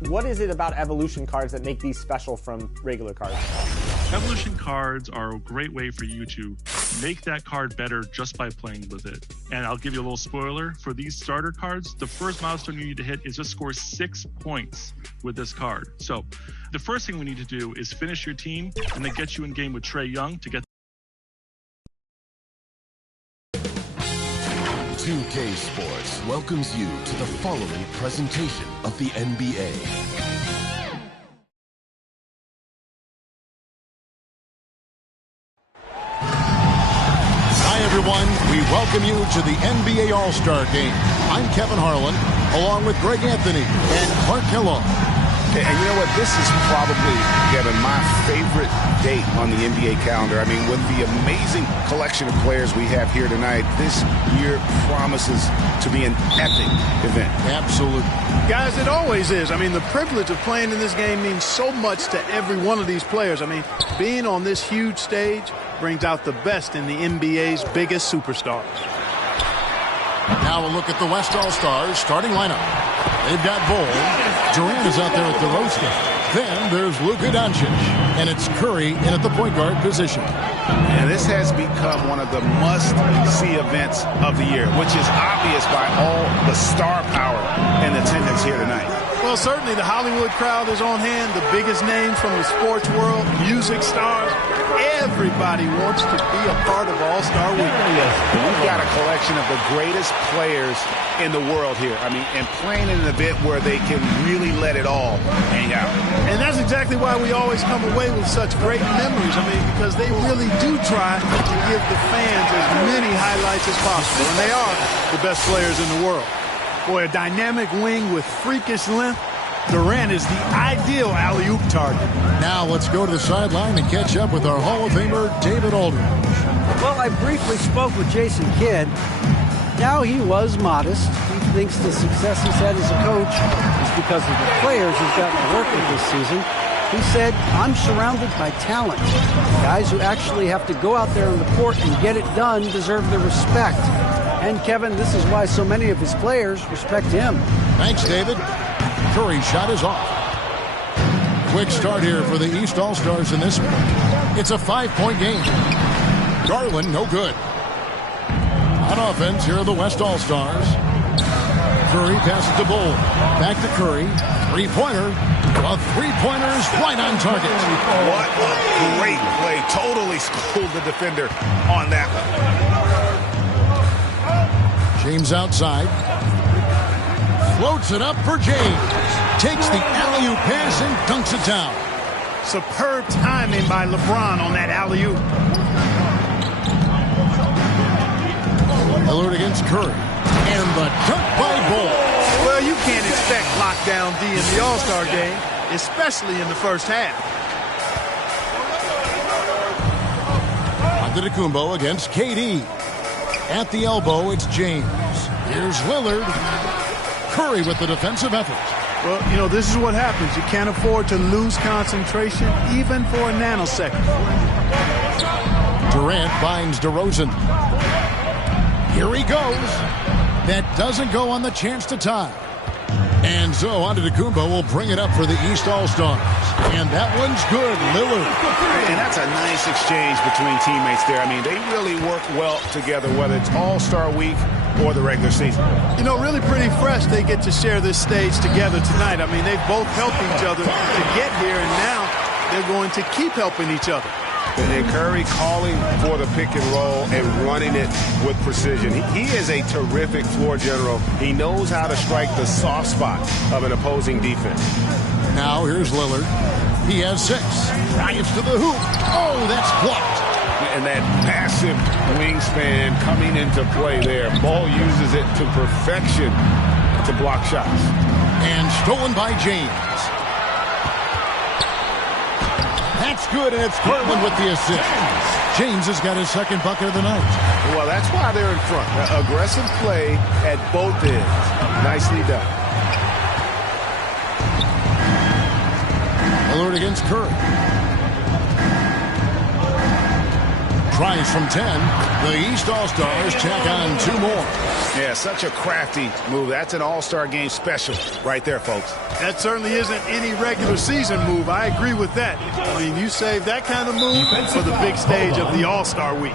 What is it about evolution cards that make these special from regular cards? Evolution cards are a great way for you to make that card better just by playing with it. And I'll give you a little spoiler. For these starter cards, the first milestone you need to hit is just score 6 points with this card. So the first thing we need to do is finish your team and then get you in game with Trae Young to get 2K Sports welcomes you to the following presentation of the NBA. Hi, everyone. We welcome you to the NBA All-Star Game. I'm Kevin Harlan, along with Greg Anthony and Clark Kellogg. And you know what? This is probably, Kevin, my favorite date on the NBA calendar. I mean, with the amazing collection of players we have here tonight, this year promises to be an epic event. Absolutely. Guys, it always is. I mean, the privilege of playing in this game means so much to every one of these players. I mean, being on this huge stage brings out the best in the NBA's biggest superstars. Now a look at the West All-Stars starting lineup. They've got Bol. Durant is out there at the roster. Then there's Luka Doncic. And it's Curry in at the point guard position. And this has become one of the must-see events of the year, which is obvious by all the star power and attendance here tonight. Well, certainly the Hollywood crowd is on hand. The biggest names from the sports world, music stars. Everybody wants to be a part of All-Star Week. We've got a collection of the greatest players in the world here. I mean, and playing in an event where they can really let it all hang out. And that's exactly why we always come away with such great memories. I mean, because they really do try to give the fans as many highlights as possible. And they are the best players in the world. Boy, a dynamic wing with freakish length. Durant is the ideal alley-oop target. Now let's go to the sideline and catch up with our Hall of Famer, David Aldridge. Well, I briefly spoke with Jason Kidd. Now, he was modest. He thinks the success he's had as a coach is because of the players he's gotten to work with this season. He said, I'm surrounded by talent. Guys who actually have to go out there on the court and get it done deserve the respect. And, Kevin, this is why so many of his players respect him. Thanks, David. Curry's shot is off. Quick start here for the East All-Stars in this one. It's a 5-point game. Garland, no good. On offense, here are the West All-Stars. Curry passes to Bol. Back to Curry. Three-pointer. A three-pointer is right on target. What a great play. Totally schooled the defender on that one. James outside. Floats it up for James. Takes the alley-oop pass and dunks it down. Superb timing by LeBron on that alley-oop. Lillard against Curry. And the dunk by Bol. Well, you can't expect lockdown D in the All-Star game, especially in the first half. Antetokounmpo against KD. At the elbow, it's James. Here's Lillard. Curry with the defensive effort. Well, you know, this is what happens. You can't afford to lose concentration, even for a nanosecond. Durant finds DeRozan. Here he goes. That doesn't go on the chance to tie. And so Antetokounmpo will bring it up for the East All-Stars. And that one's good, Lillard. And that's a nice exchange between teammates there. I mean, they really work well together, whether it's All-Star Week or the regular season. You know, really pretty fresh they get to share this stage together tonight. I mean, they've both helped each other to get here, and now they're going to keep helping each other. And Curry calling for the pick and roll and running it with precision. He is a terrific floor general. He knows how to strike the soft spot of an opposing defense. Now here's Lillard. He has 6. Drives to the hoop. Oh, that's blocked. And that massive wingspan coming into play there. Ball uses it to perfection to block shots. And stolen by James. That's good, and it's Garland with the assist. James has got his second bucket of the night. Well, that's why they're in front. Aggressive play at both ends. Nicely done. Lillard against Curry. Tries from 10. The East All-Stars tack on 2 more. Yeah, such a crafty move. That's an all-star game special right there, folks. That certainly isn't any regular season move. I agree with that. I mean, you save that kind of move for the big stage of the All-Star week.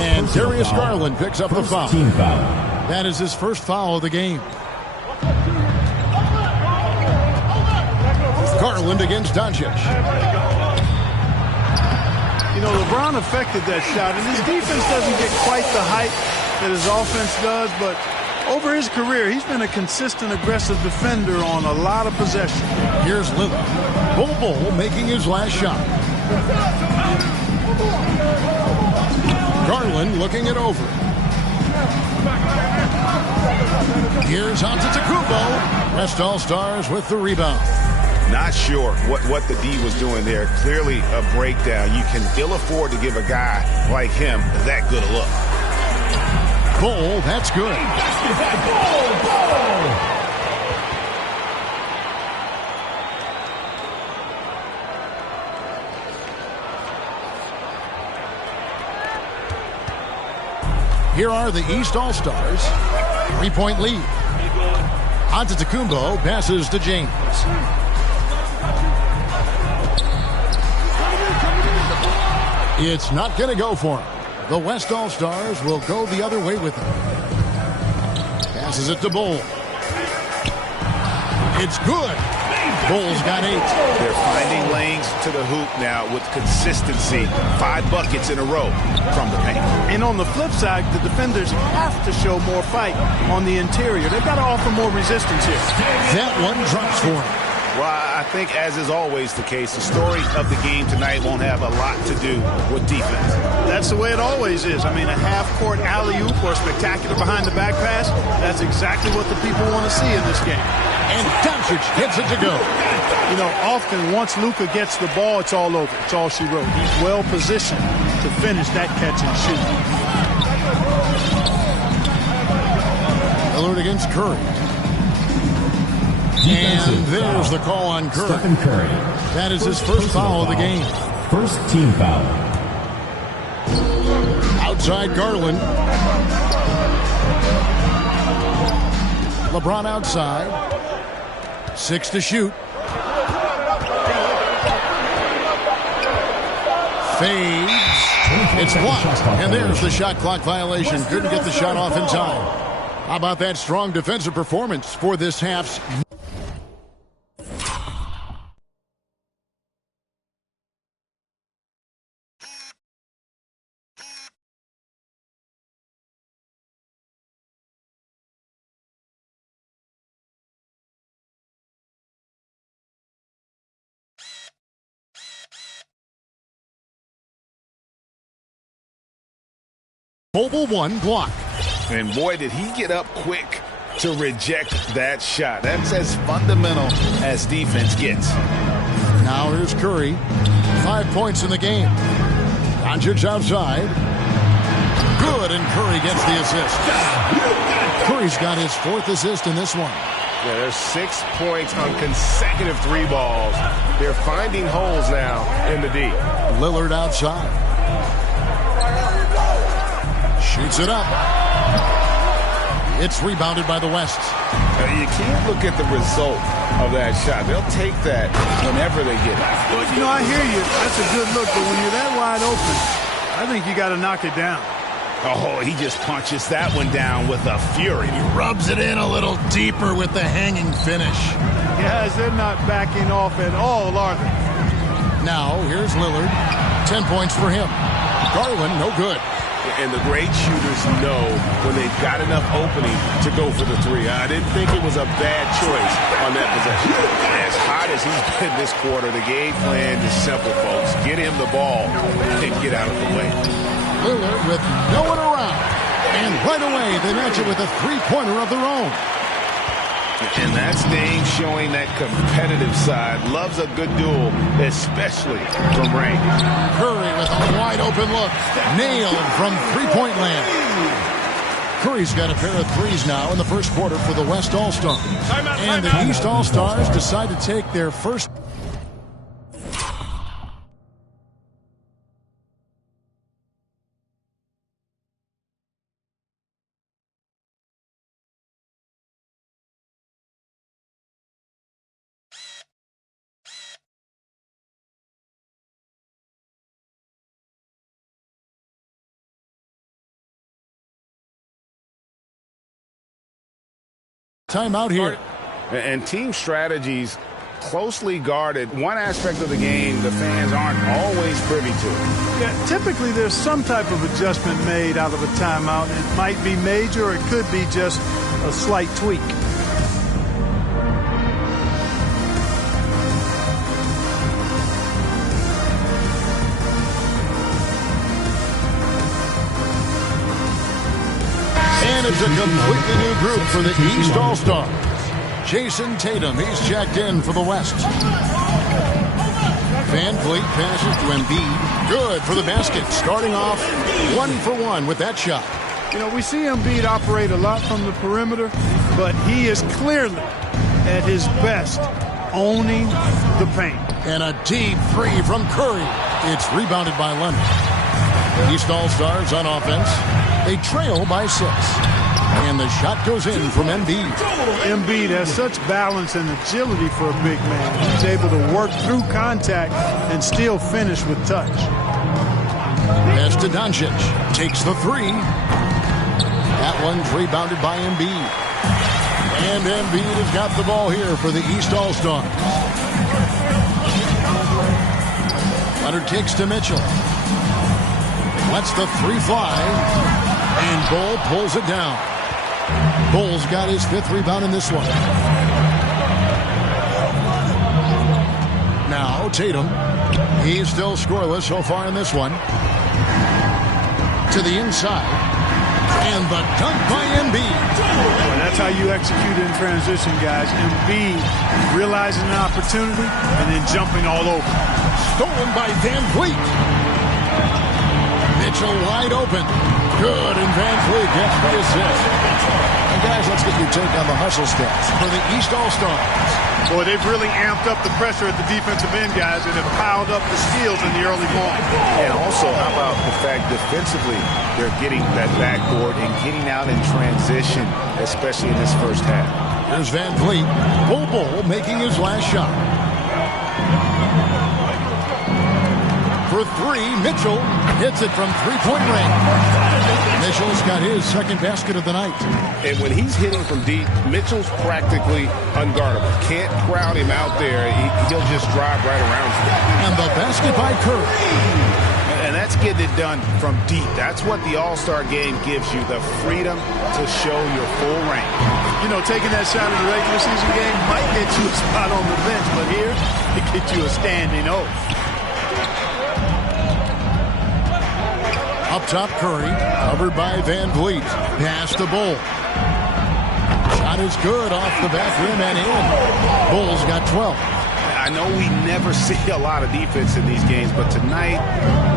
And Darius Garland picks up the foul. That is his first foul of the game. Garland against Doncic. You know, LeBron affected that shot, and his defense doesn't get quite the height that his offense does, but over his career, he's been a consistent, aggressive defender on a lot of possessions. Here's Lillard. Bol making his last shot. Garland looking it over. Here's Antetokounmpo. West All-Stars with the rebound. Not sure what the D was doing there. Clearly a breakdown. You can ill afford to give a guy like him that good a look. Bol, that's good. Here are the East All-Stars. 3-point lead. Antetokounmpo passes to James. It's not going to go for him. The West All-Stars will go the other way with him. Passes it to Bol. It's good. Bol's got 8. They're finding lanes to the hoop now with consistency. 5 buckets in a row from the paint. And on the flip side, the defenders have to show more fight on the interior. They've got to offer more resistance here. That one drops for him. Well, I think, as is always the case, the story of the game tonight won't have a lot to do with defense. That's the way it always is. I mean, a half-court alley-oop or a spectacular behind-the-back pass, that's exactly what the people want to see in this game. And Doncic gets it to go. You know, often once Luka gets the ball, it's all over. It's all she wrote. He's well-positioned to finish that catch and shoot. Lillard against Curry. And there's the call on Curry. Stephen Curry. That is his first foul of the game. First team foul. Outside Garland. LeBron outside. 6 to shoot. Fades. It's blocked. And there's the shot clock violation. Couldn't get the shot off in time. How about that strong defensive performance for this half's... Mobile 1 block. And boy, did he get up quick to reject that shot. That's as fundamental as defense gets. Now here's Curry. 5 points in the game. Doncic outside. Good, and Curry gets the assist. Curry's got his 4th assist in this one. Yeah, there's 6 points on consecutive 3 balls. They're finding holes now in the D. Lillard outside. Shoots it up. It's rebounded by the West. You can't look at the result of that shot. They'll take that whenever they get it. Well, you know, I hear you. That's a good look, but when you're that wide open, I think you got to knock it down. Oh, he just punches that one down with a fury. He rubs it in a little deeper with the hanging finish. Guys, they're not backing off at all, are they? Now, here's Lillard. 10 points for him. Garland, no good. And the great shooters know when they've got enough opening to go for the 3. I didn't think it was a bad choice on that possession. As hot as he's been this quarter, the game plan is simple, folks. Get him the ball and get out of the way. Lillard with no one around. And right away, they match it with a 3-pointer of their own. And that's Dame showing that competitive side. Loves a good duel, especially from range. Curry with a wide open look. Nailed from 3-point land. Curry's got a pair of 3s now in the first quarter for the West All-Stars. And the East All-Stars decide to take their first... Timeout here. And team strategies closely guarded. One aspect of the game the fans aren't always privy to. Yeah, typically there's some type of adjustment made out of a timeout. It might be major or it could be just a slight tweak. And it's a completely new group for the East All-Stars. Jason Tatum, he's checked in for the West. Van Vliet passes to Embiid. Good for the basket. Starting off 1-for-1 with that shot. You know, we see Embiid operate a lot from the perimeter, but he is clearly at his best owning the paint. And a deep three from Curry. It's rebounded by Leonard. The East All-Stars on offense. They trail by 6. And the shot goes in from Embiid. Embiid has such balance and agility for a big man. He's able to work through contact and still finish with touch. Pass to Doncic. Takes the 3. That one's rebounded by Embiid. And Embiid has got the ball here for the East All-Stars. Leonard takes to Mitchell. Lets the 3 fly. And Bull pulls it down. Bull's got his 5th rebound in this one. Now Tatum. He's still scoreless so far in this one. To the inside. And the dunk by Embiid. Well, that's how you execute in transition, guys. Embiid realizing an opportunity and then jumping all over. Stolen by Van Vliet. Mitchell wide open. Good, and Van Vliet gets the assist. And guys, let's get your take on the hustle stats for the East All-Stars. Boy, they've really amped up the pressure at the defensive end, guys, and have piled up the steals in the early going. And also, how about the fact defensively they're getting that backboard and getting out in transition, especially in this first half. Here's Van Vliet. Bull making his last shot. For 3, Mitchell hits it from 3-point range. Mitchell's got his 2nd basket of the night. And when he's hitting from deep, Mitchell's practically unguardable. Can't crowd him out there. He'll just drive right around you. And the basket by Curry. And that's getting it done from deep. That's what the All-Star game gives you, the freedom to show your full range. You know, taking that shot in the regular season game might get you a spot on the bench, but here, it gets you a standing O. Up top, Curry, covered by Van Vliet. Pass to Bull. Shot is good off the back rim and in. Bull's got 12. I know we never see a lot of defense in these games, but tonight,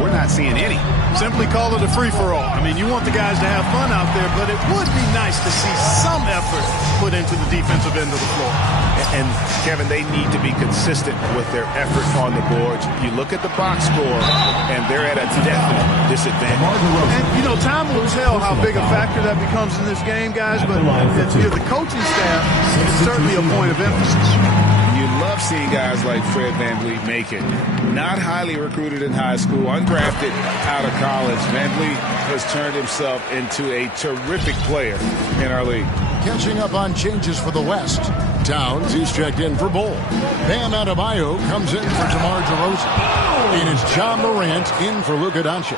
we're not seeing any. Simply call it a free-for-all. I mean, you want the guys to have fun out there, but it would be nice to see some effort put into the defensive end of the floor. And, Kevin, they need to be consistent with their effort on the boards. You look at the box score, and they're at a definite disadvantage. And, you know, time will tell how big a factor that becomes in this game, guys, but if you're the coaching staff, it's certainly a point of emphasis. You love seeing guys like Fred VanVleet make it. Not highly recruited in high school, undrafted out of college. VanVleet has turned himself into a terrific player in our league. Catching up on changes for the West. Towns, he's checked in for Bull. Bam Adebayo comes in for DeMar DeRozan. And it's John Morant in for Luka Doncic.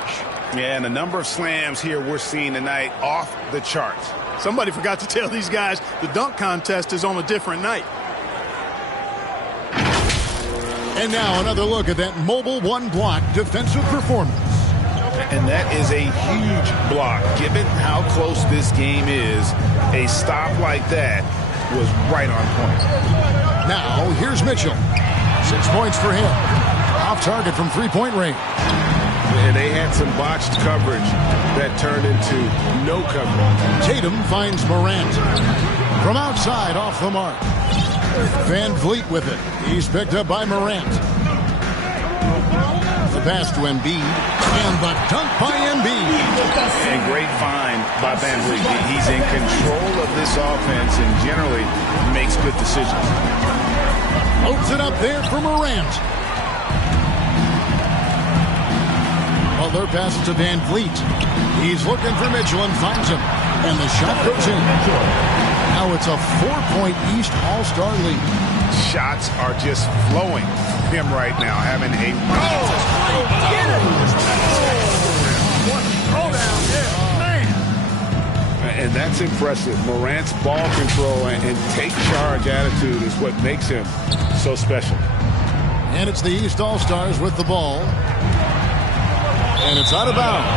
Yeah, and the number of slams here we're seeing tonight off the charts. Somebody forgot to tell these guys the dunk contest is on a different night. And now another look at that mobile one-block defensive performance. And that is a huge block. Given how close this game is, a stop like that was right on point. Now, here's Mitchell. 6 points for him. Off target from 3-point range. And they had some botched coverage that turned into no coverage. Tatum finds Morant. From outside, off the mark. Van Vliet with it. He's picked up by Morant. The pass to Embiid. And the dunk by Embiid. And great find by Van Vliet. He's in control of this offense and generally makes good decisions. Loads it up there for Morant. Butler passes to Van Vliet. He's looking for Mitchell and finds him. And the shot goes in. Now it's a 4-point East All-Star lead. Shots are just flowing from him right now, having a... And that's impressive. Morant's ball control and take charge attitude is what makes him so special. And it's the East All-Stars with the ball. And it's out of bounds.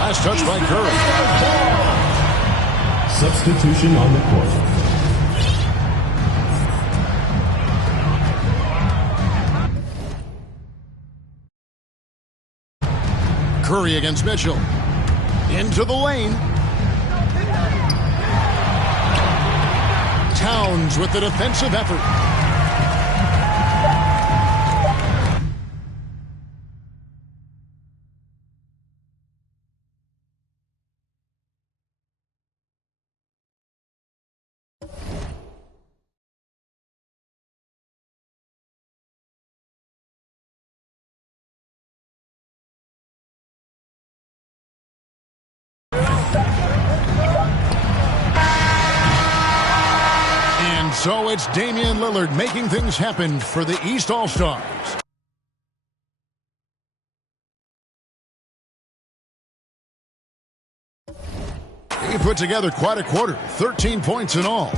Last touch by Curry. Substitution on the court. Curry against Mitchell. Into the lane. Towns with the defensive effort. So it's Damian Lillard making things happen for the East All-Stars. He put together quite a quarter, 13 points in all.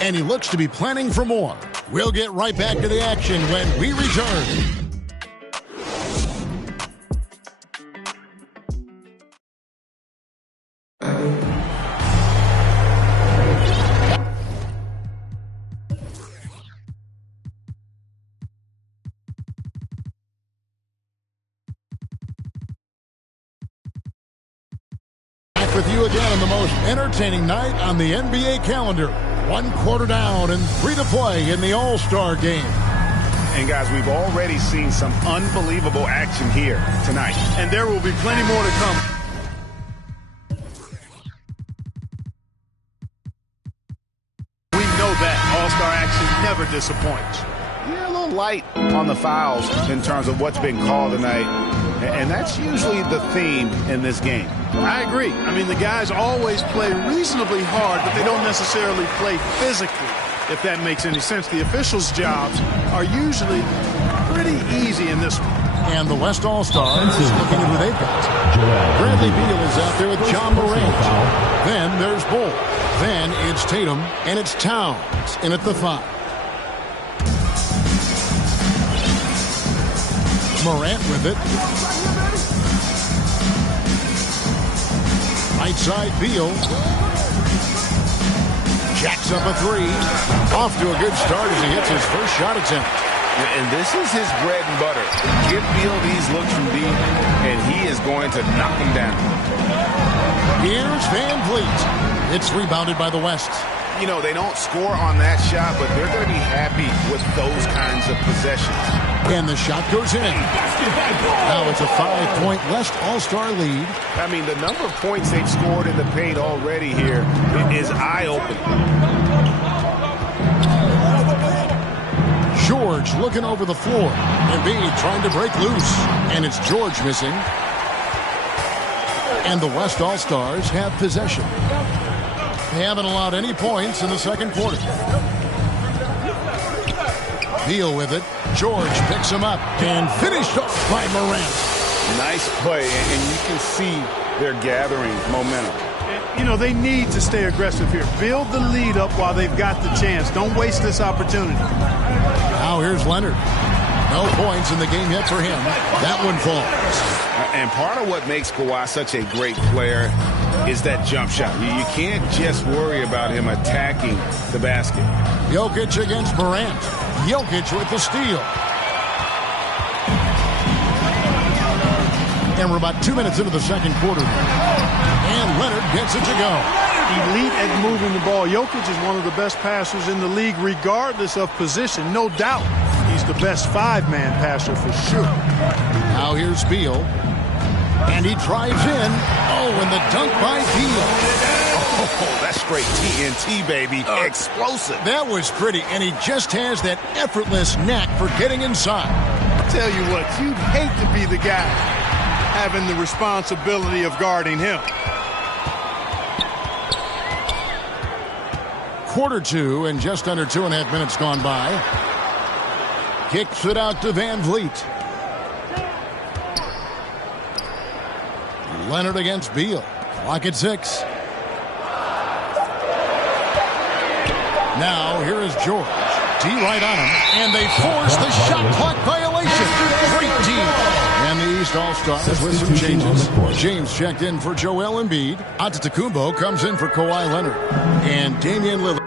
And he looks to be planning for more. We'll get right back to the action when we return. With you again on the most entertaining night on the NBA calendar. 1 quarter down and 3 to play in the All-Star game. And guys, we've already seen some unbelievable action here tonight. And there will be plenty more to come. We know that All-Star action never disappoints. Yeah, little light on the fouls in terms of what's been called tonight. And that's usually the theme in this game. I agree. I mean, the guys always play reasonably hard, but they don't necessarily play physically, if that makes any sense. The officials' jobs are usually pretty easy in this one. And the West All-Stars looking at who they've got. Bradley Beal is out there with John Morant. Then there's Bull. Then it's Tatum, and it's Towns in at the 5. Morant with it. Right side, Beal. Jacks up a 3. Off to a good start as he hits his first shot attempt. And this is his bread and butter. Give Beal these looks from deep, and he is going to knock them down. Here's Van Vliet. It's rebounded by the West. You know, they don't score on that shot, but they're going to be happy with those kinds of possessions. And the shot goes in. Now it's a 5-point West All-Star lead. I mean, the number of points they've scored in the paint already here is eye-opening. George looking over the floor. Embiid trying to break loose. And it's George missing. And the West All-Stars have possession. They haven't allowed any points in the second quarter. Beal with it. George picks him up and finished off by Morant. Nice play, and you can see they're gathering momentum. You know, they need to stay aggressive here. Build the lead up while they've got the chance. Don't waste this opportunity. Now here's Leonard. No points in the game yet for him. That one falls. And part of what makes Kawhi such a great player is that jump shot. You can't just worry about him attacking the basket. Jokic against Morant. Jokic with the steal. And we're about 2 minutes into the second quarter. And Leonard gets it to go. Elite at moving the ball. Jokic is one of the best passers in the league, regardless of position. No doubt he's the best 5-man passer for sure. Now here's Beal. And he drives in. Oh, and the dunk by Beal. Oh, that's straight TNT, baby. Explosive. That was pretty, and he just has that effortless knack for getting inside. I'll tell you what, you'd hate to be the guy having the responsibility of guarding him. Quarter 2 and just under 2.5 minutes gone by. Kicks it out to Van Vliet. Leonard against Beal. Clock at 6. Now here is George. D right on him, and they force the shot clock violation. Great team. And the East All-Stars with some changes. James checked in for Joel Embiid. Antetokounmpo comes in for Kawhi Leonard. And Damian Lillard.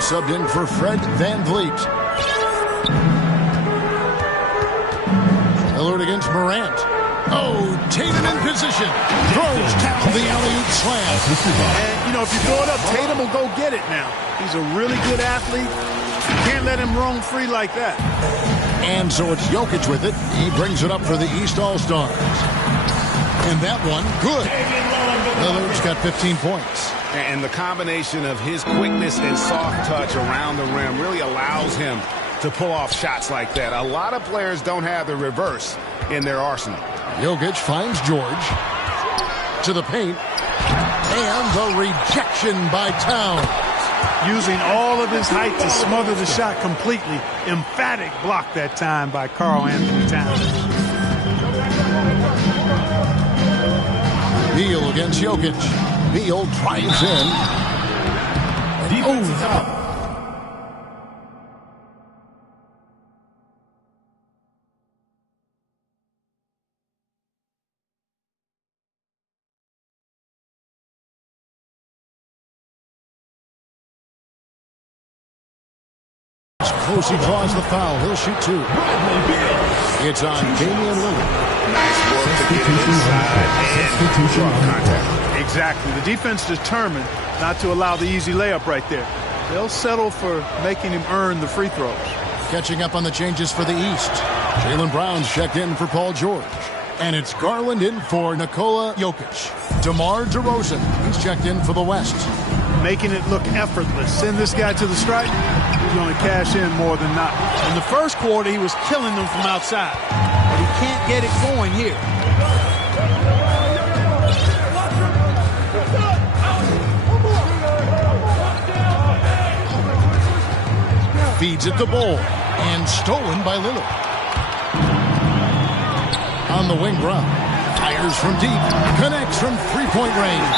Subbed in for Fred Van Vliet. Lillard against Morant. Oh, Tatum in position. Throws down the alley-oop slam. And, you know, if you throw it up, Tatum will go get it now. He's a really good athlete. You can't let him roam free like that. And so it's Jokic with it. He brings it up for the East All-Stars. And that one, good. Lillard's got 15 points. And the combination of his quickness and soft touch around the rim really allows him to pull off shots like that. A lot of players don't have the reverse in their arsenal. Jokic finds George to the paint. And the rejection by Towns. Using all of his height to smother the shot completely. Emphatic block that time by Karl Anthony Towns. Beal against Jokic. Beal drives in. Oh. Close, he draws the foul. He'll shoot 2. It's on Damian Lillard. Nice work to get inside and draw contact. Exactly. The defense determined not to allow the easy layup right there. They'll settle for making him earn the free throws. Catching up on the changes for the East. Jaylen Brown's checked in for Paul George. And it's Garland in for Nikola Jokic. DeMar DeRozan, he's checked in for the West. Making it look effortless. Send this guy to the stripe, he's going to cash in more than not. In the first quarter, he was killing them from outside. But he can't get it going here. Feeds it to Bol. And stolen by Lillard. On the wing, Brown. Fires from deep. Connects from three-point range.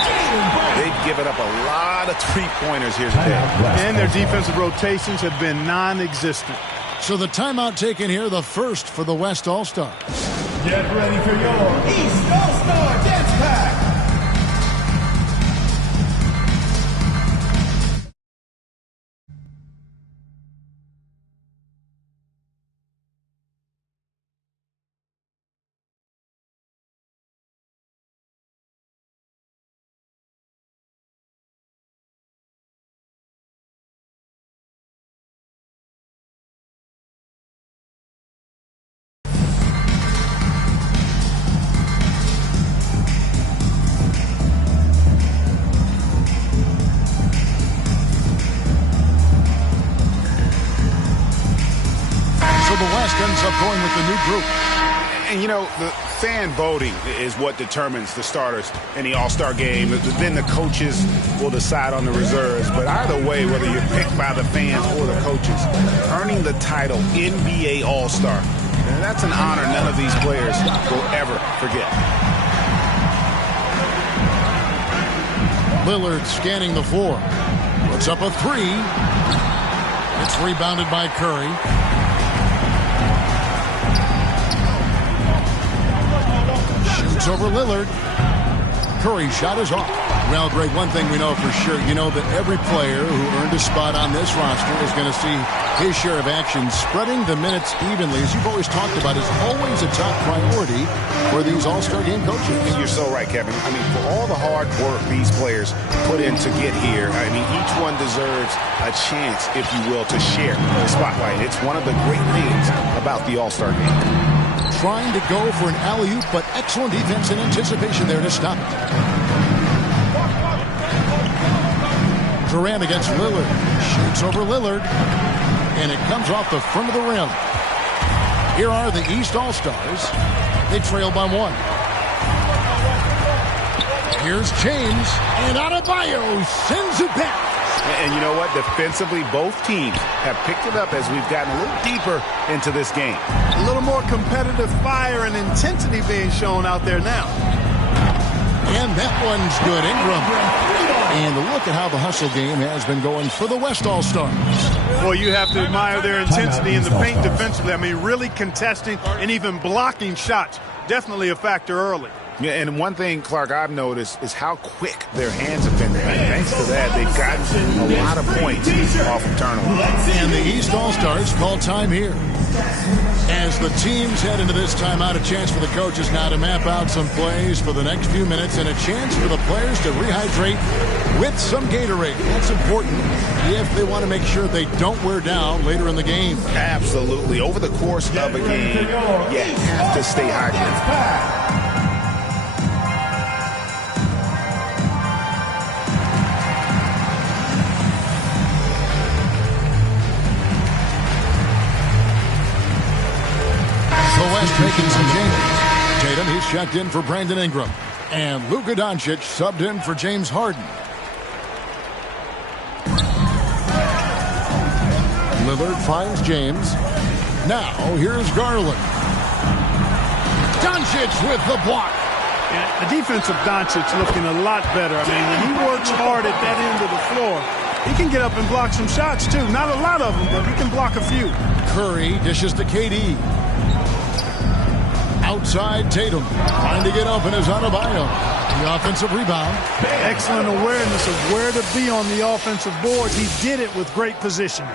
They've given up a lot of three-pointers here today. And their defensive rotations have been non-existent. So the timeout taken here, the first for the West All-Stars. Get ready for your East All-Star Dance Pack. The West ends up going with the new group. And, you know, the fan voting is what determines the starters in the All-Star game. Then the coaches will decide on the reserves. But either way, whether you're picked by the fans or the coaches, earning the title NBA All-Star, that's an honor none of these players will ever forget. Lillard scanning the floor. Puts up a three. It's rebounded by Curry. Shoots over Lillard. Curry's shot is off. Well, Greg, one thing we know for sure, you know that every player who earned a spot on this roster is going to see his share of action. Spreading the minutes evenly, as you've always talked about, is always a top priority for these All-Star game coaches. You're so right, Kevin. I mean, for all the hard work these players put in to get here, I mean, each one deserves a chance, if you will, to share the spotlight. It's one of the great things about the All-Star game. Trying to go for an alley-oop, but excellent defense and anticipation there to stop it. Durant against Lillard. Shoots over Lillard. And it comes off the front of the rim. Here are the East All-Stars. They trail by one. Here's James. And Adebayo sends it back. And you know what? Defensively, both teams have picked it up as we've gotten a little deeper into this game. A little more competitive fire and intensity being shown out there now. And that one's good. Ingram. And look at how the hustle game has been going for the West All-Stars. Well, you have to admire their intensity in the paint defensively. I mean, really contesting and even blocking shots. Definitely a factor early. Yeah, and one thing, Clark, I've noticed is how quick their hands have been tonight. Thanks to that, they've gotten a lot of points off of turnovers. And the East All-Stars call time here. As the teams head into this timeout, a chance for the coaches now to map out some plays for the next few minutes and a chance for the players to rehydrate with some Gatorade. That's important if they want to make sure they don't wear down later in the game. Absolutely. Over the course of a game, you have to stay hydrated. The West making some changes. Tatum, he's checked in for Brandon Ingram. And Luka Doncic subbed in for James Harden. Lillard finds James. Now, here's Garland. Doncic with the block. Yeah, the defense of Doncic looking a lot better. I mean, when he works hard at that end of the floor, he can get up and block some shots, too. Not a lot of them, but he can block a few. Curry dishes to KD. Outside Tatum. Trying to get open is Adebayo. The offensive rebound. Excellent awareness of where to be on the offensive board. He did it with great positioning.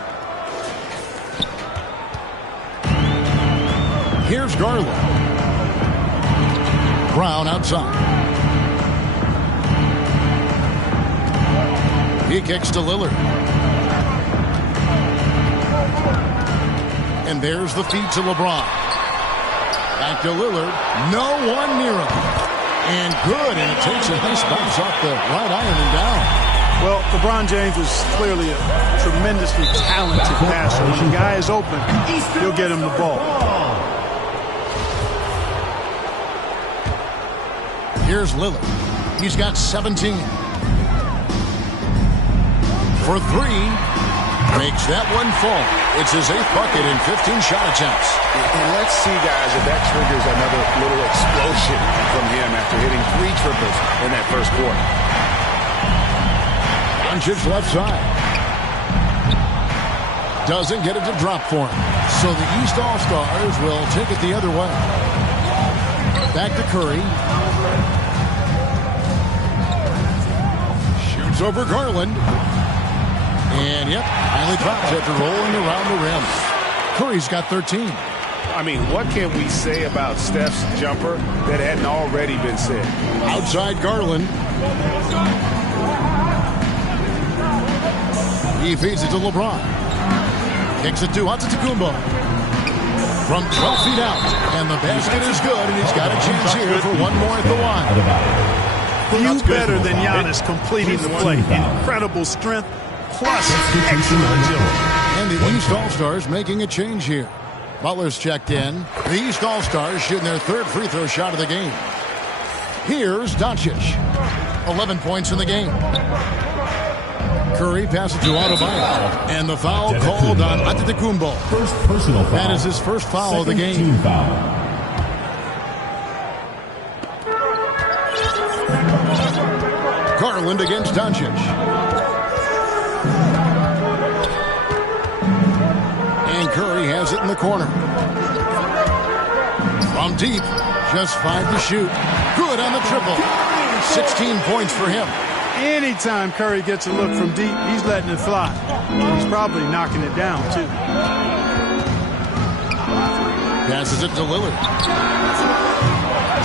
Here's Garland. Brown outside. He kicks to Lillard. And there's the feed to LeBron. Back to Lillard. No one near him. And good, and it takes a nice bounce off the right iron and down. Well, LeBron James is clearly a tremendously talented passer. When the guy is open, he'll get him the ball. Here's Lillard. He's got 17. For three. Makes that one fall. It's his 8th bucket in 15 shot attempts. And let's see, guys, if that triggers another little explosion from him after hitting 3 triples in that first quarter. Doncic left side. Doesn't get it to drop for him. So the East All-Stars will take it the other way. Back to Curry. Shoots over Garland. And, yep, finally drops after rolling around the rim. Curry's got 13. I mean, what can we say about Steph's jumper that hadn't already been said? Outside Garland. He feeds it to LeBron. Kicks it to Antetokounmpo. From 12 feet out. And the basket is good, and he's got a chance here for one more at the line. Few better than Giannis completing the play. Incredible strength. Plus, excellent agility. And the East All-Stars making a change here. Butler's checked in. The East All-Stars shooting their 3rd free throw shot of the game. Here's Doncic. 11 points in the game. Curry passes to Adebayo. And the foul called on Antetokounmpo. First personal foul. That is his first foul of the game. Team foul. Garland against Doncic. Curry has it in the corner. From deep, just 5 to shoot. Good on the triple. 16 points for him. Anytime Curry gets a look from deep, he's letting it fly. He's probably knocking it down, too. Passes it to Lillard.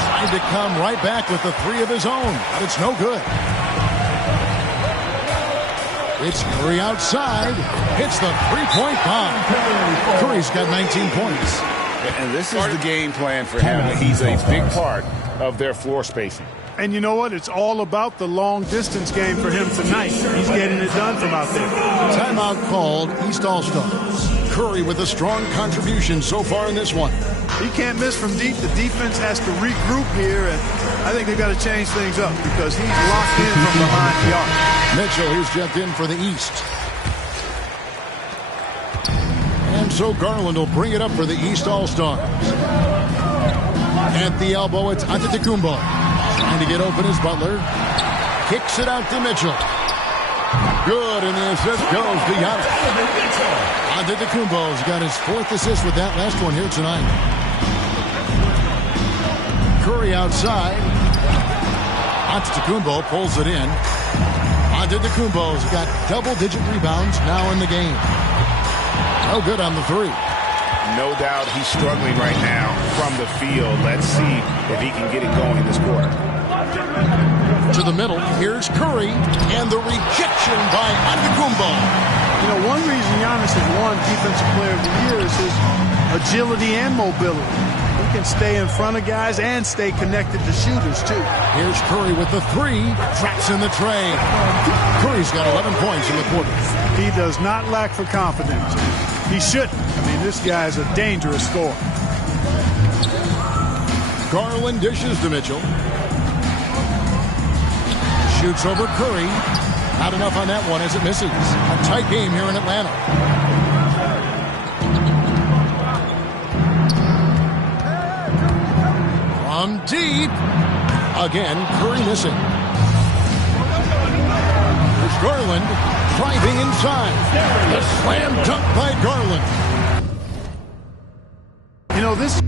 Trying to come right back with the 3 of his own, but it's no good. It's Curry outside. Hits the 3-point bomb. Curry's got 19 points. And this is the game plan for him. He's a big part of their floor spacing. And you know what? It's all about the long-distance game for him tonight. He's getting it done from out there. Timeout called, East All-Stars. Curry with a strong contribution so far in this one. He can't miss from deep. The defense has to regroup here, and I think they've got to change things up because he's locked in from behind the arc. Mitchell, he's jumped in for the East. And so Garland will bring it up for the East All-Stars. At the elbow, it's Antetokounmpo. Trying to get open is Butler. Kicks it out to Mitchell. Good, and the assist goes to Giannis. Antetokounmpo's got his 4th assist with that last one here tonight. Curry outside. Antetokounmpo pulls it in. Antetokounmpo's got double-digit rebounds now in the game. No good on the 3. No doubt he's struggling right now from the field. Let's see if he can get it going this quarter. To the middle, here's Curry, and the rejection by Antetokounmpo. You know, one reason Giannis has won Defensive Player of the Year is his agility and mobility. He can stay in front of guys and stay connected to shooters, too. Here's Curry with the 3. Traps in the tray. Curry's got 11 points in the quarter. He does not lack for confidence. He shouldn't. I mean, this guy is a dangerous scorer. Garland dishes to Mitchell. Shoots over Curry. Not enough on that one as it misses. A tight game here in Atlanta. From deep. Again, Curry missing. There's Garland driving inside. The slam dunk by Garland. You know, this is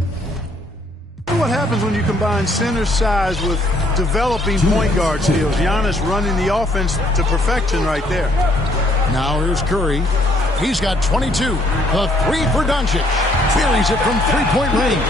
what happens when you combine center size with developing point guard skills. Giannis running the offense to perfection right there. Now here's Curry. He's got 22. The 3 for Doncic. Buries it from 3-point range.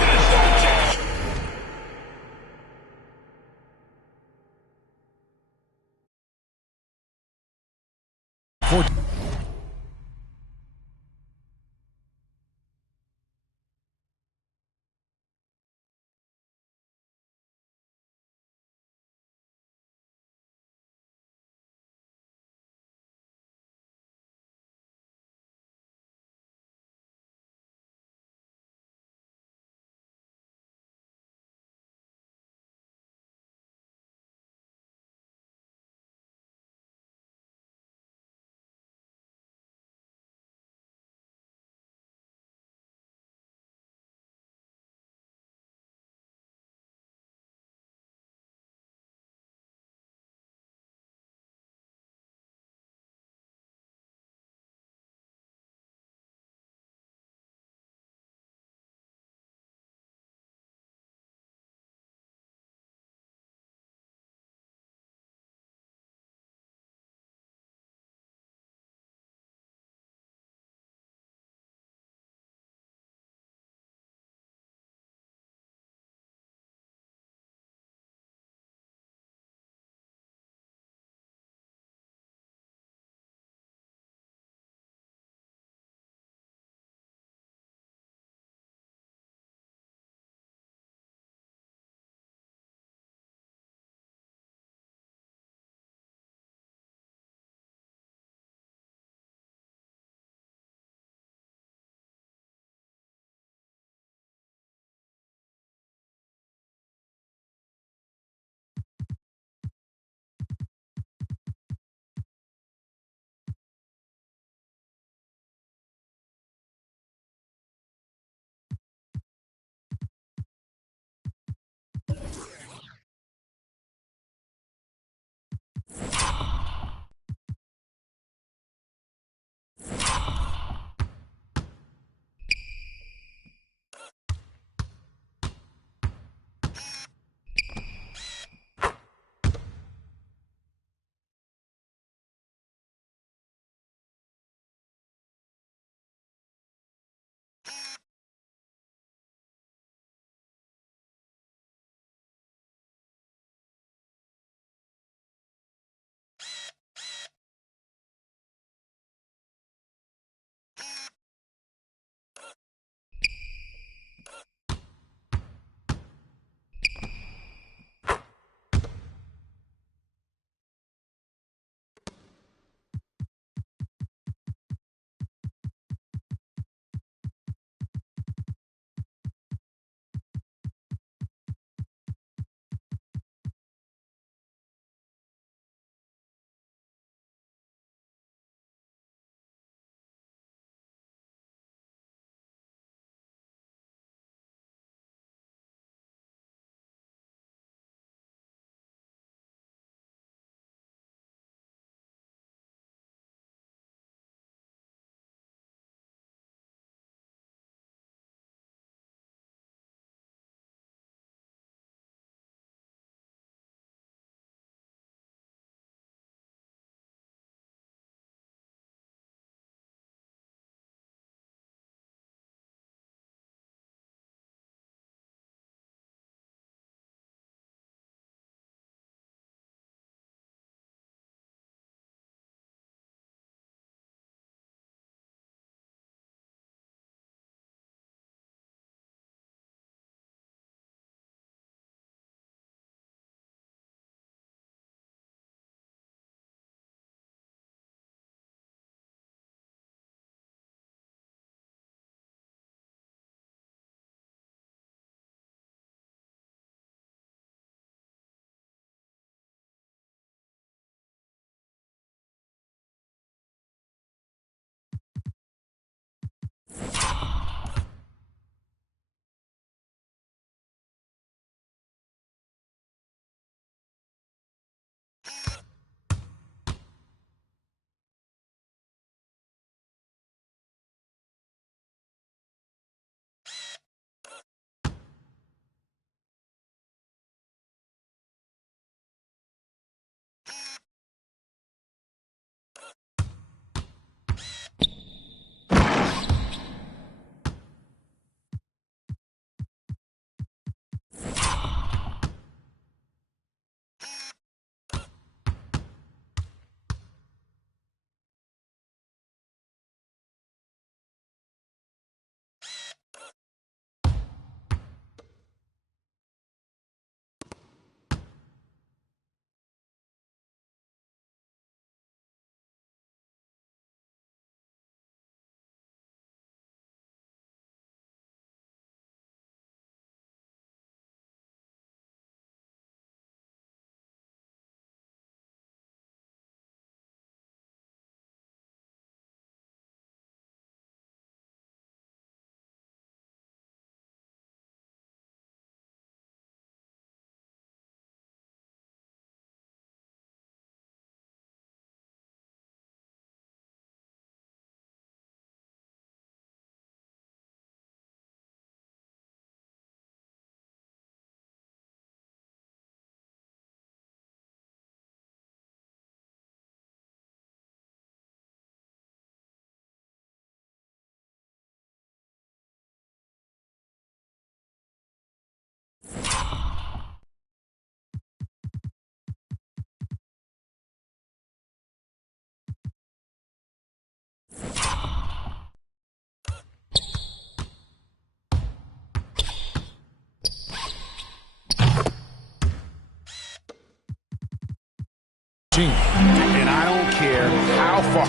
far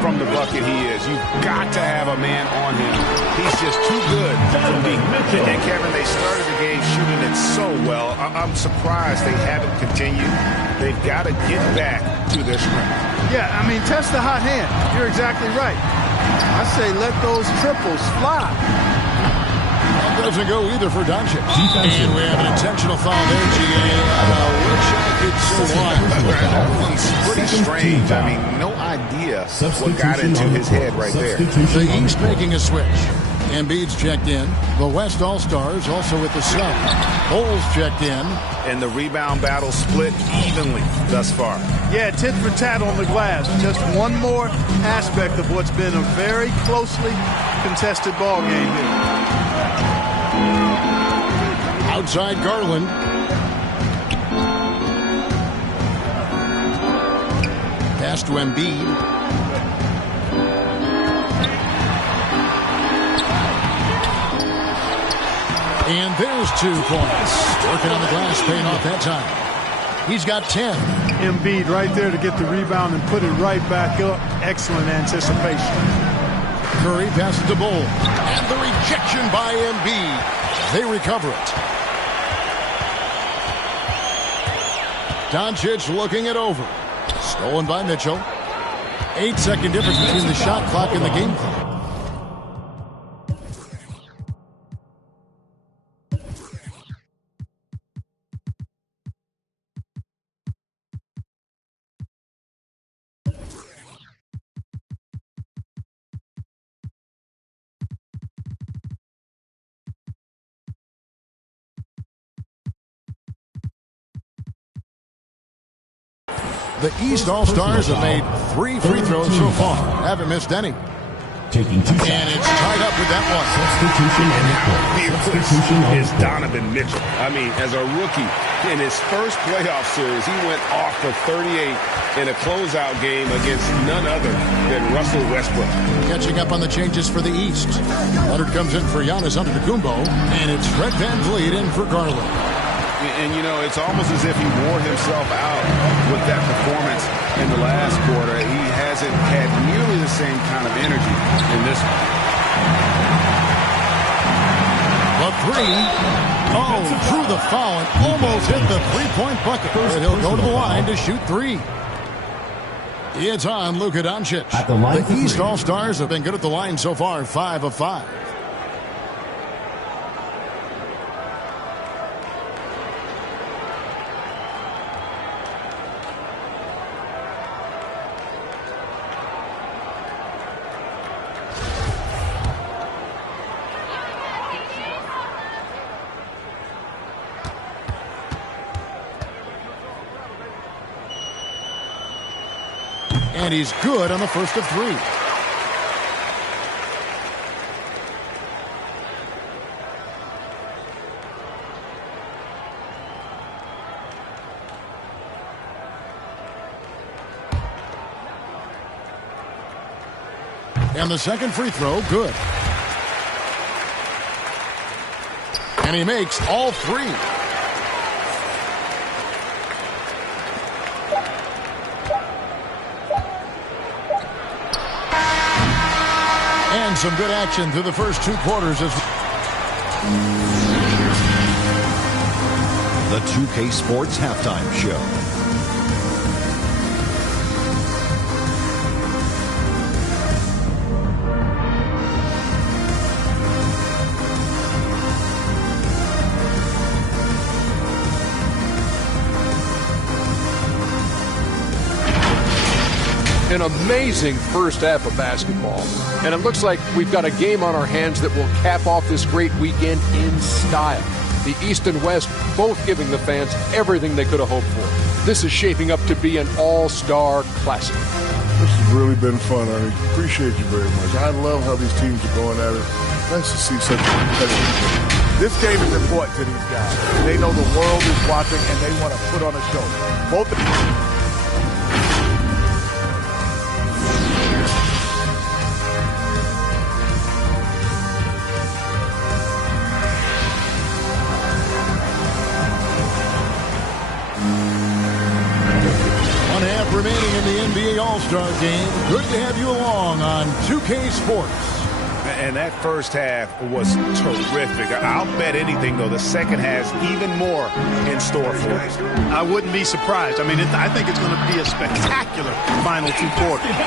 from the bucket he is. You've got to have a man on him. He's just too good from deep. And Kevin, they started the game shooting it so well. I'm surprised they haven't continued. They've got to get back to their strength. Yeah, I mean, test the hot hand. You're exactly right. I say let those triples fly. That doesn't go either for Doncic. And we have an intentional foul there, GA. I wish I could say why. It's pretty strange. I mean, no idea what got into his head right there. The East making a switch. Embiid's checked in. The West All-Stars also with the sub. Bulls checked in. And the rebound battle split evenly thus far. Yeah, tit for tat on the glass. Just one more aspect of what's been a very closely contested ball game here. Outside Garland. Pass to Embiid. And there's 2 points. Working on the glass, paying off that time. He's got 10. Embiid right there to get the rebound and put it right back up. Excellent anticipation. Curry passes to Bull. And the rejection by Embiid. They recover it. Doncic looking it over. Stolen by Mitchell. 8-second difference between the shot clock and the game clock. The East All-Stars have made 3 free throws so far. Haven't missed any. Taking 2 shots. And it's tied up with that one. Substitution is Donovan Mitchell. I mean, as a rookie, in his first playoff series, he went off for 38 in a closeout game against none other than Russell Westbrook. Catching up on the changes for the East. Leonard comes in for Giannis Antetokounmpo, and it's Fred VanVleet in for Garland. And, you know, it's almost as if he wore himself out with that performance in the last quarter. He hasn't had nearly the same kind of energy in this one. The 3. Oh, drew the foul and almost hit the three-point bucket. And he'll go to the line to shoot 3. It's on Luka Doncic. The East All-Stars have been good at the line so far, 5 of 5. And he's good on the first of 3. And the second free throw, good. And he makes all 3. And some good action through the first 2 quarters. As the 2K Sports Halftime Show. An amazing first half of basketball. And it looks like we've got a game on our hands that will cap off this great weekend in style. The East and West both giving the fans everything they could have hoped for. This is shaping up to be an all-star classic. This has really been fun. I appreciate you very much. I love how these teams are going at it. Nice to see such a competitive game. This game is important to these guys. They know the world is watching and they want to put on a show. Both remaining in the NBA All-Star Game. Good to have you along on 2K Sports. And that first half was terrific. I'll bet anything, though, the second has even more in store for us. I wouldn't be surprised. I mean, I think it's going to be a spectacular final 2 quarters.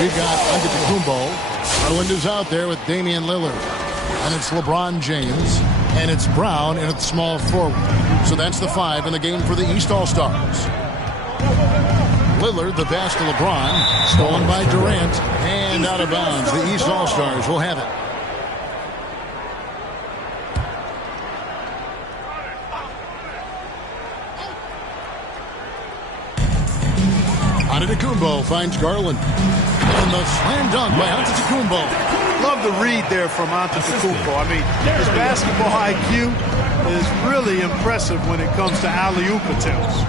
We've got Antetokounmpo. Garland is out there with Damian Lillard. And it's LeBron James. And it's Brown in at small forward. So that's the 5 in the game for the East All-Stars. Lillard, the pass to LeBron, stolen by Durant, and out of bounds. The East All-Stars will have it. Antetokounmpo finds Garland. And the slam dunk by Antetokounmpo. Love the read there from Antetokounmpo. I mean, his basketball IQ is really impressive when it comes to alley-oop attempts.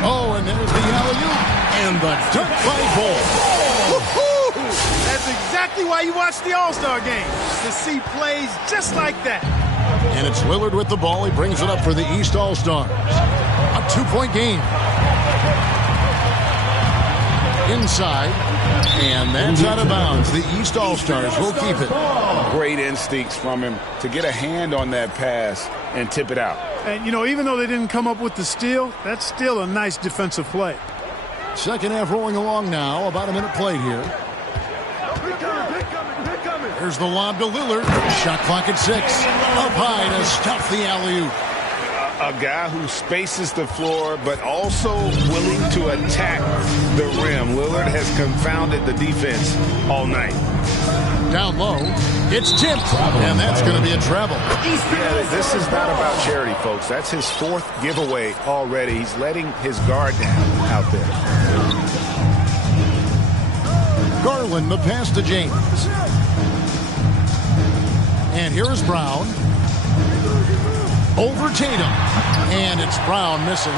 Oh, and there's the alley-oop and the dunk by Ball. That's exactly why you watch the All-Star Game, to see plays just like that. And it's Lillard with the ball. He brings it up for the East All-Stars. A 2-point game. Inside, and that's out of bounds. The East All-Stars will keep it. Great instincts from him to get a hand on that pass and tip it out. And, you know, even though they didn't come up with the steal, that's still a nice defensive play. Second half rolling along now. About a minute played here. There's the lob to Lillard. Shot clock at 6. Up high to stuff the alley-oop. A guy who spaces the floor, but also willing to attack the rim. Lillard has confounded the defense all night. Down low, it's tipped, and that's going to be a travel. Yeah, this is not about charity, folks. That's his 4th giveaway already. He's letting his guard down out there. Garland, the pass to James. And here is Brown. Over Tatum. And it's Brown missing.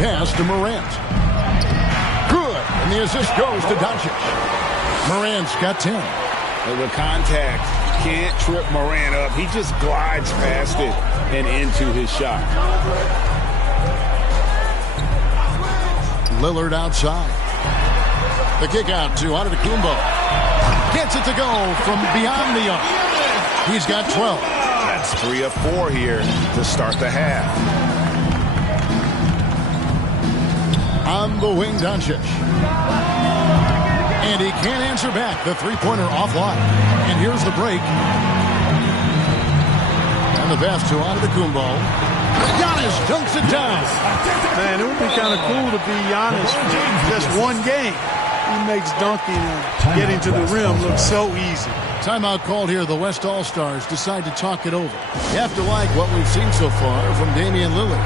Pass to Morant. Good. And the assist goes to Doncic. Morant's got 10. The contact can't trip Morant up. He just glides past it and into his shot. Lillard outside. The kick out to Antetokounmpo. Gets it to go from beyond the arc. He's got 12. That's 3 of 4 here to start the half. On the wing, Doncic. And he can't answer back. The three-pointer offline. And here's the break. And the pass to Antetokounmpo. Giannis dunks it down. Man, it would be kind of cool to be Giannis for just one game. He makes dunking and getting to the rim look so easy. Timeout called here. The West All-Stars decide to talk it over. You have to like what we've seen so far from Damian Lillard.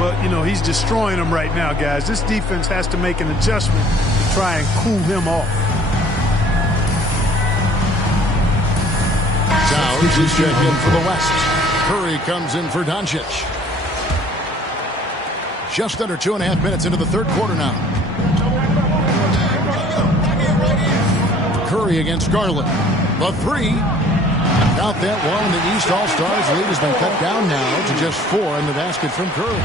But, you know, he's destroying them right now, guys. This defense has to make an adjustment to try and cool him off. Towns is checked in for the West. Curry comes in for Doncic. Just under 2.5 minutes into the third quarter now. Curry against Garland. The 3. Got that one. The East All-Stars lead has been cut down now to just 4 in the basket from Curry.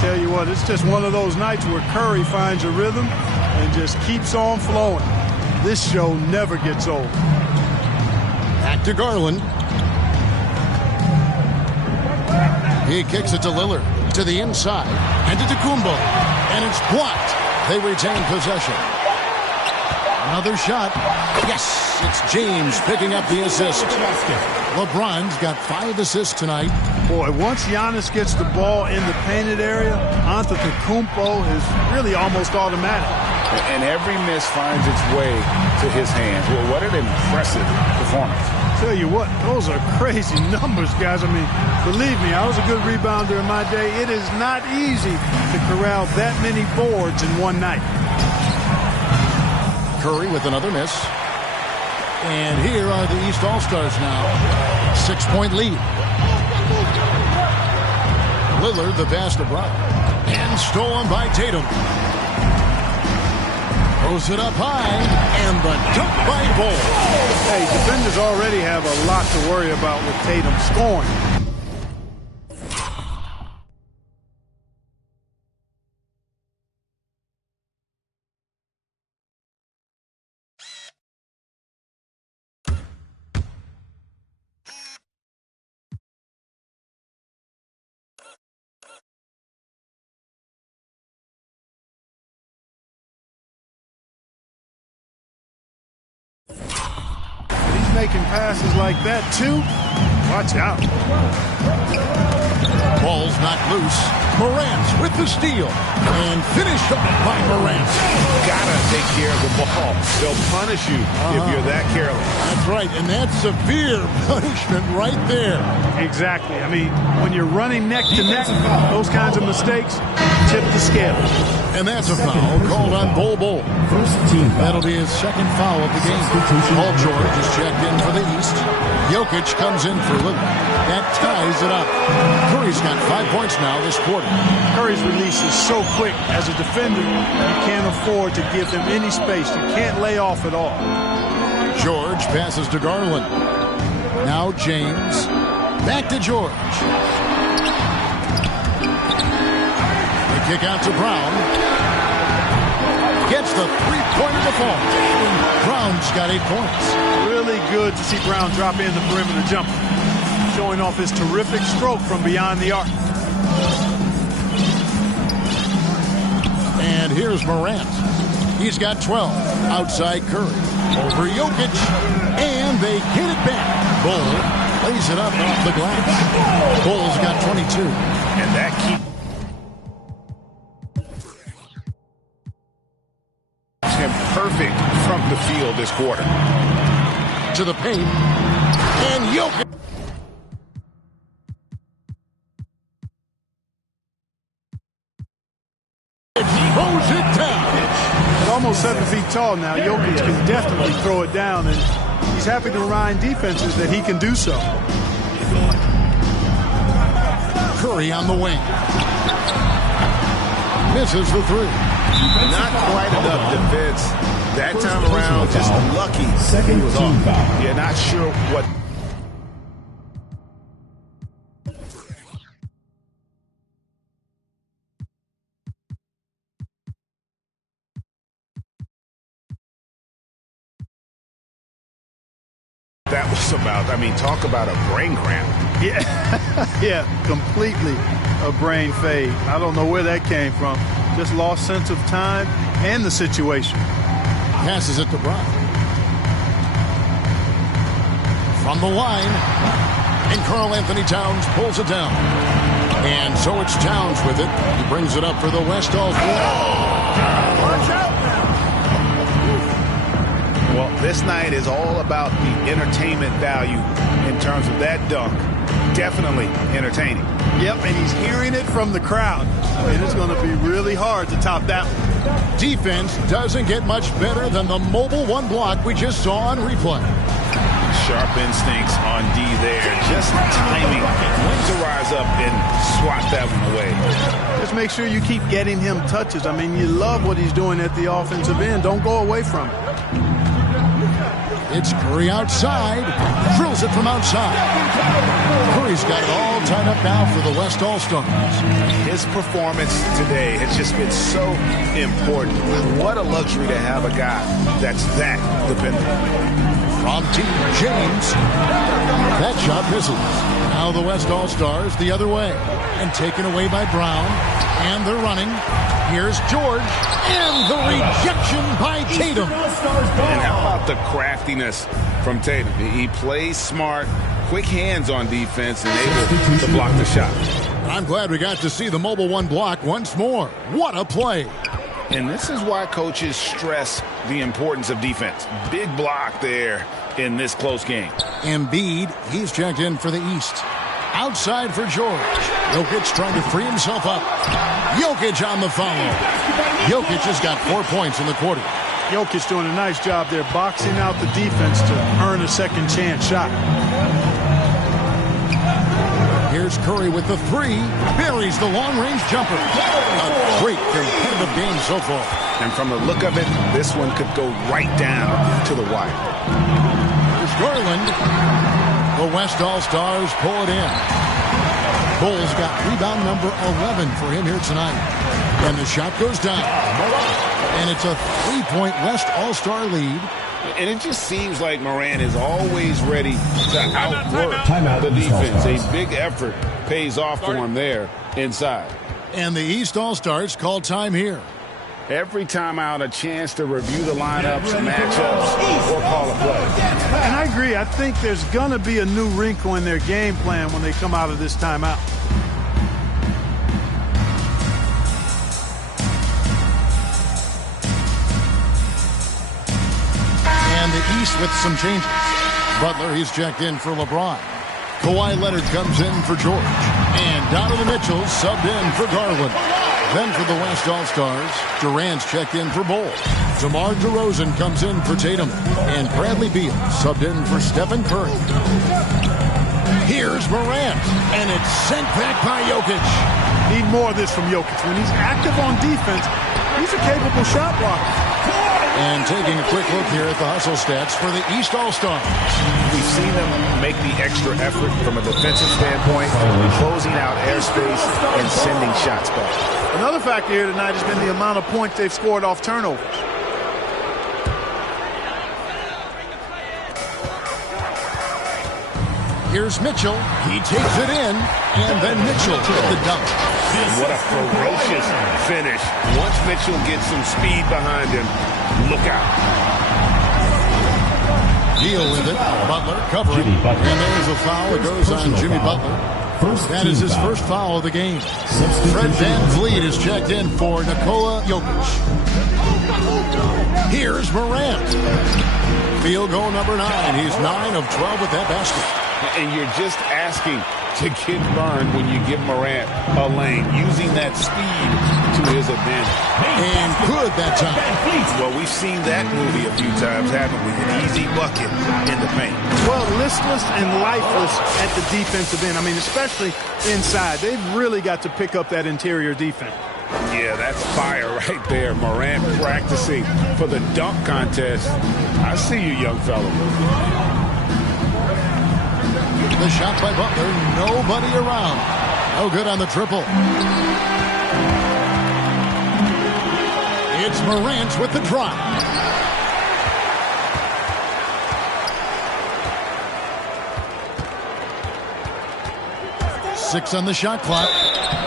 Tell you what, it's just one of those nights where Curry finds a rhythm and just keeps on flowing. This show never gets old. Back to Garland. He kicks it to Lillard. To the inside. And to Antetokounmpo. And it's blocked. They retain possession. Another shot. Yes, it's James picking up the assist. LeBron's got 5 assists tonight. Boy, once Giannis gets the ball in the painted area, Antetokounmpo is really almost automatic. And every miss finds its way to his hands. Well, what an impressive performance. Tell you what, those are crazy numbers, guys. I mean, believe me, I was a good rebounder in my day. It is not easy to corral that many boards in one night. Curry with another miss. And here are the East All-Stars now. 6-point lead. Lillard, the pass to Brown. And stolen by Tatum. Throws it up high. And the dunk by Ball. Hey, defenders already have a lot to worry about with Tatum scoring. making passes like that, too, watch out. Ball's not loose. Morant with the steal. And finished off by Morant. Gotta take care of the ball. They'll punish you if you're that careless. That's right, and that's severe punishment right there. Exactly. I mean, when you're running neck to neck, those kinds of mistakes tip the scale. And that's a foul called on Bol Bol. That'll be his second foul of the game. Paul George is checked in for the East. Jokic comes in for Lillard. That ties it up. Curry's got 5 points now this quarter. Curry's release is so quick. As a defender, you can't afford to give him any space. You can't lay off at all. George passes to Garland. Now James. Back to George. The kick out to Brown. Gets the three-pointer to fall. Brown's got 8 points. Really good to see Brown drop in the perimeter jumper, showing off his terrific stroke from beyond the arc. And here's Morant. He's got 12. Outside Curry. Over Jokic. And they get it back. Bull lays it up off the glass. Bull's got 22. And that keeps him perfect from the field this quarter. To the paint. And Jokic. Throws it down. At almost 7 feet tall now, Jokic can definitely throw it down, and he's happy to remind defenses that he can do so. Curry on the wing. Misses the three. Not quite enough defense. That time around, just lucky he was off. Yeah, not sure what. That was about. I mean, talk about a brain cramp. Yeah, yeah, completely a brain fade. I don't know where that came from. Just lost sense of time and the situation. Passes it to Brown. From the line. And Karl Anthony Towns pulls it down. And so it's Towns with it. He brings it up for the West All-Star. Watch out now. Well, this night is all about the entertainment value in terms of that dunk. Definitely entertaining. Yep, and he's hearing it from the crowd. I mean, it's going to be really hard to top that one. Defense doesn't get much better than the mobile one block we just saw on replay. Sharp instincts on D there. Just timing when to rise up and swat that one away. Just make sure you keep getting him touches. I mean, you love what he's doing at the offensive end. Don't go away from it. It's Curry outside. Drills it from outside. Curry's got it all tied up now for the West All-Stars. His performance today has just been so important. What a luxury to have a guy that's that dependable. From Team James. That shot misses. Now the West All-Stars the other way. And taken away by Brown. And they're running. Here's George. And the rejection by Tatum. And how about the craftiness from Tatum? He plays smart, quick hands on defense, and able to block the shot. I'm glad we got to see the mobile one block once more. What a play. And this is why coaches stress the importance of defense. Big block there in this close game. Embiid, he's checked in for the East. Outside for George. Jokic trying to free himself up. Jokic on the foul. Jokic has got 4 points in the quarter. Jokic doing a nice job there, boxing out the defense to earn a second chance shot. Here's Curry with the three. Buries the long-range jumper. A great competitive game so far. And from the look of it, this one could go right down to the wire. Here's Garland. The West All-Stars pull it in. Bull's got rebound number 11 for him here tonight. And the shot goes down. And it's a 3-point West All-Star lead. And it just seems like Morant is always ready to outwork the defense. A big effort pays off for him there inside. And the East All-Stars call time here. Every time out, a chance to review the lineups, matchups, or call a play. And I agree. I think there's going to be a new wrinkle in their game plan when they come out of this timeout. And the East with some changes. Butler, he's checked in for LeBron. Kawhi Leonard comes in for George. And Donovan Mitchell subbed in for Garland. Then for the West All-Stars, Durant's checked in for Bol. DeMar DeRozan comes in for Tatum. And Bradley Beal subbed in for Stephen Curry. Here's Morant. And it's sent back by Jokic. Need more of this from Jokic. When he's active on defense, he's a capable shot blocker. And taking a quick look here at the hustle stats for the East All-Stars. We've seen them make the extra effort from a defensive standpoint, closing out airspace and sending shots back. Another factor here tonight has been the amount of points they've scored off turnovers. Here's Mitchell. He takes it in, and then Mitchell with the dunk. And what a ferocious finish. Once Mitchell gets some speed behind him, look out. Deal with it. Butler covering. And there's a foul. It goes on Jimmy Butler. That is his first foul of the game. Fred VanVleet is checked in for Nikola Jokic. Here's Morant. Field goal number 9. He's 9 of 12 with that basket. And you're just asking to get burned when you give Morant a lane, using that speed to his advantage. And good that time. Well, we've seen that movie a few times, haven't we? An easy bucket in the paint. Well, listless and lifeless at the defensive end. I mean, especially inside. They've really got to pick up that interior defense. Yeah, that's fire right there. Morant practicing for the dunk contest. I see you, young fella. The shot by Butler, nobody around. No good on the triple. It's Morant with the drive. Six on the shot clock.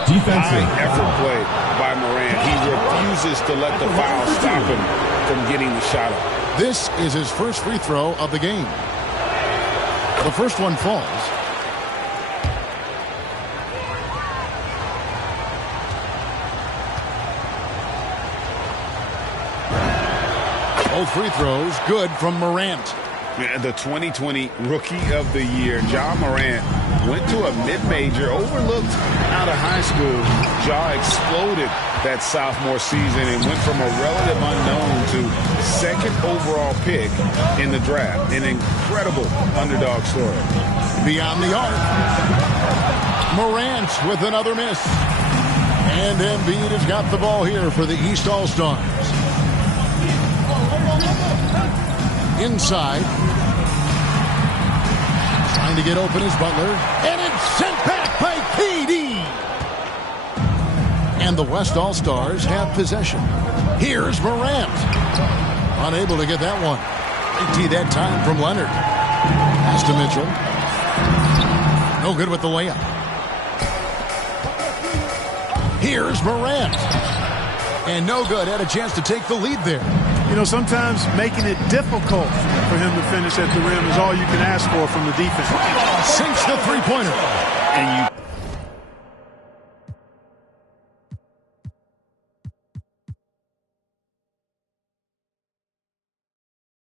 Defensive effort play by Morant. He refuses to let the foul stop him from getting the shot up. This is his first free throw of the game. The first one falls. Both free throws good from Morant. The 2020 Rookie of the Year, Ja Morant, went to a mid-major, overlooked out of high school. Ja exploded that sophomore season and went from a relative unknown to second overall pick in the draft. An incredible underdog story. Beyond the arc. Morant with another miss. And Embiid has got the ball here for the East All-Stars. Inside. Trying to get open is Butler. And it's sent back by KD. And the West All-Stars have possession. Here's Morant. Unable to get that one. Big T that time from Leonard. Pass to Mitchell. No good with the layup. Here's Morant. And no good. Had a chance to take the lead there. You know, sometimes making it difficult for him to finish at the rim is all you can ask for from the defense. Sinks the three-pointer. And you